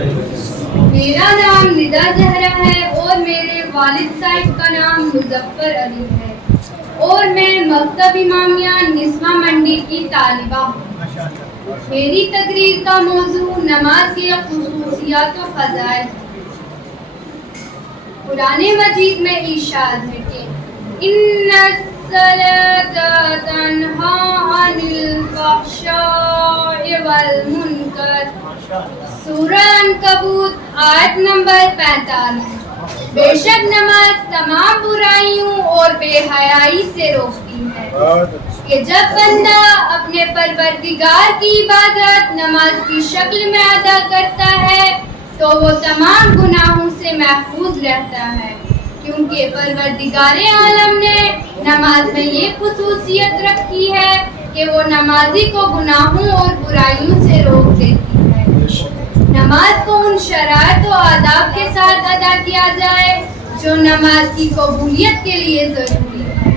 میرا نام ندا زہرا ہے اور میرے والد صاحب کا نام مظفر علی ہے اور میں مکتب امامیہ نسواں منڈی کی طالبہ ہوں۔ میری تقریر کا موضوع نماز کی خصوصیات و فضائل ہے۔ قرآن مجید میں ارشاد ہے کہ ان الصلاۃ تنہی عن الفحشاء والمنکر، سورہ عنکبوت آیت نمبر 45۔ بے شک نماز تمام برائیوں اور بے حیائی سے روکتی ہے کہ جب بندہ اپنے پروردگار کی عبادت نماز کی شکل میں ادا کرتا ہے تو وہ تمام گناہوں سے محفوظ رہتا ہے، کیونکہ پروردگار عالم نے نماز میں یہ خصوصیت رکھی ہے کہ وہ نمازی کو گناہوں اور برائیوں سے روک دیتی ہے۔ نماز کو ان شرائط و آداب کے ساتھ ادا کیا جائے جو نماز کی قبولیت کے لیے ضروری ہے،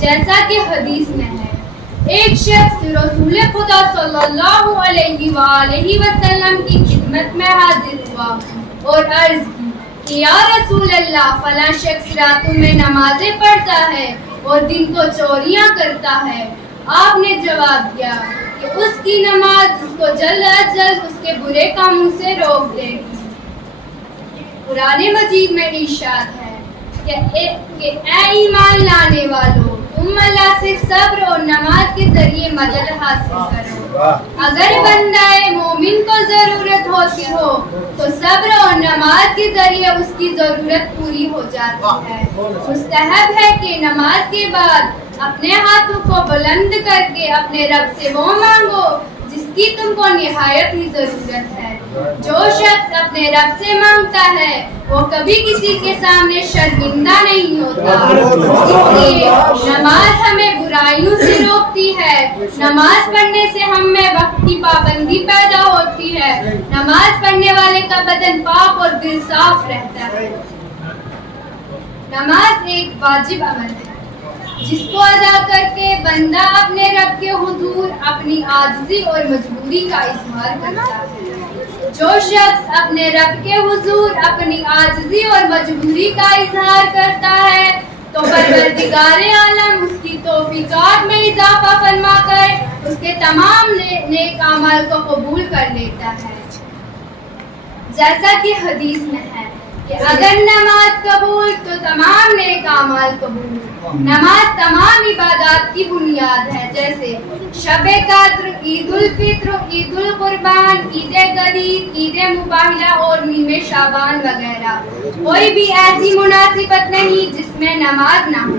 جیسا کہ حدیث میں ہے۔ ایک شخص رسول خدا صلی اللہ علیہ وآلہ وسلم کی خدمت میں حاضر ہوا اور عرض کی کہ یا رسول اللہ، فلاں شخص راتوں میں نمازیں پڑھتا ہے اور دن کو چوریاں کرتا ہے۔ آپ نے جواب دیا کہ اس کی نماز اس کو جلد از جلد اس کے برے کاموں سے روک دے گی۔ قرآن مجید میں ارشاد ہے کہ اے ایمان لانے والو، تم اللہ سے صبر اور نماز کے ذریعے مدد حاصل کرو۔ اگر بندہ مومن کو ضرورت ہوتی ہو تو صبر اور نماز کے ذریعے اس کی ضرورت پوری ہو جاتی ہے۔ مستحب ہے کہ نماز کے بعد اپنے ہاتھوں کو بلند کر کے اپنے رب سے وہ مانگو جس کی تم کو نہایت ہی ضرورت ہے۔ جو شخص اپنے رب سے مانگتا ہے وہ کبھی کسی کے سامنے شرمندہ نہیں ہوتا۔ اس لیے نماز ہمیں برائیوں سے روکتی ہے۔ نماز پڑھنے سے ہم میں وقت کی پابندی پیدا ہوتی ہے۔ نماز پڑھنے والے کا بدن پاک اور دل صاف رہتا ہے۔ نماز ایک واجب عمل ہے جس کو ادا کر کے بندہ اپنے رب کے حضور اپنی عاجزی اور مجبوری کا اظہار کرتا ہے۔ جو شخص اپنے رب کے حضور اپنی عاجزی اور مجبوری کا اظہار کرتا ہے تو پروردگار عالم اس کی توفیقات میں اضافہ فرما کر اس کے تمام نیک اعمال کو قبول کر لیتا ہے، جیسا کہ حدیث میں ہے کہ اگر نماز قبول تو تمام نیک اعمال قبول۔ نماز تمام عبادات کی بنیاد ہے، جیسے شب قدر، عید الفطر، عید القربان، عید غدیر، عید مباہلہ اور نیم شعبان وغیرہ۔ کوئی بھی ایسی مناسبت نہیں جس میں نماز نہ ہو۔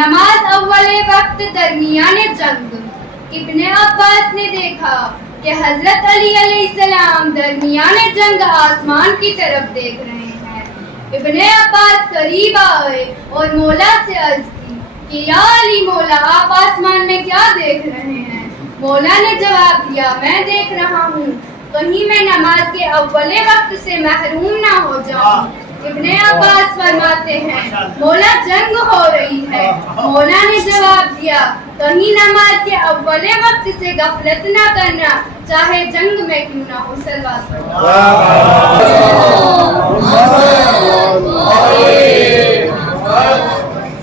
نماز اول وقت درمیان جنگ۔ ابن عباس نے دیکھا کہ حضرت علی علیہ السلام درمیان جنگ آسمان کی طرف دیکھ رہے ہیں۔ ابن عباس قریب آئے اور مولا سے عرض کی کہ یا علی مولا، آپ آسمان میں کیا دیکھ رہے ہیں؟ مولا نے جواب دیا، میں دیکھ رہا ہوں کہیں میں نماز کے اول وقت سے محروم نہ ہو جاؤں۔ ابن عباس فرماتے ہیں مولا جنگ ہو رہی ہے۔ مولا نے جواب دیا کہیں نماز کے اول وقت سے غفلت نہ کرنا، چاہے جنگ میں کیوں نہ ہو۔ صلوات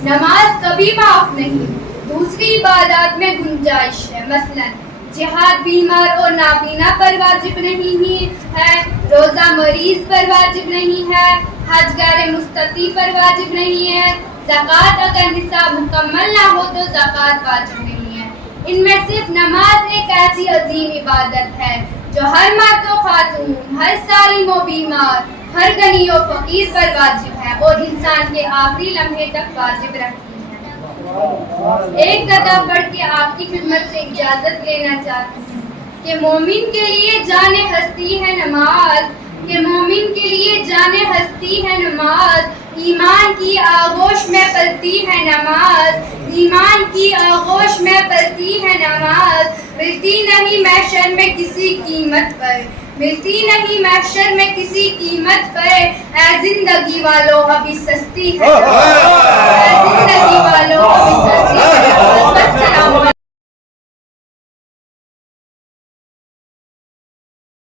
نماز کبھی معاف نہیں۔ دوسری عبادات میں گنجائش ہے، مثلا جہاد بیمار اور نابینا پر واجب نہیں ہے، روزہ مریض پر واجب نہیں ہے، حج غیر مستطیع پر واجب نہیں ہے، زکوٰۃ اگر نصاب مکمل نہ ہو تو زکوٰۃ واجب نہیں ہے۔ ان میں صرف نماز ایک ایسی عظیم عبادت ہے جو ہر مرد و خاتون، ہر سالم و بیمار، ہر غنی و فقیر پر واجب ہے اور انسان کے آخری لمحے تک واجب رہتی ہے۔ ایک قطعہ پڑھ کے آپ کی خدمت سے اجازت لینا چاہتی ہوں کہ مومن کے لیے جان ہستی ہے نماز، کہ مومن کے لیے جان ہستی ہے نماز، ایمان کی آغوش میں پلتی ہے نماز، ایمان کی آغوش میں پلتی ہے نماز، ملتی نہیں محشر میں کسی قیمت پر، ملتی نہیں محشر میں کسی قیمت پر، اے زندگی والو ابھی سستی ہے، اے زندگی والو ابھی سستی ہے۔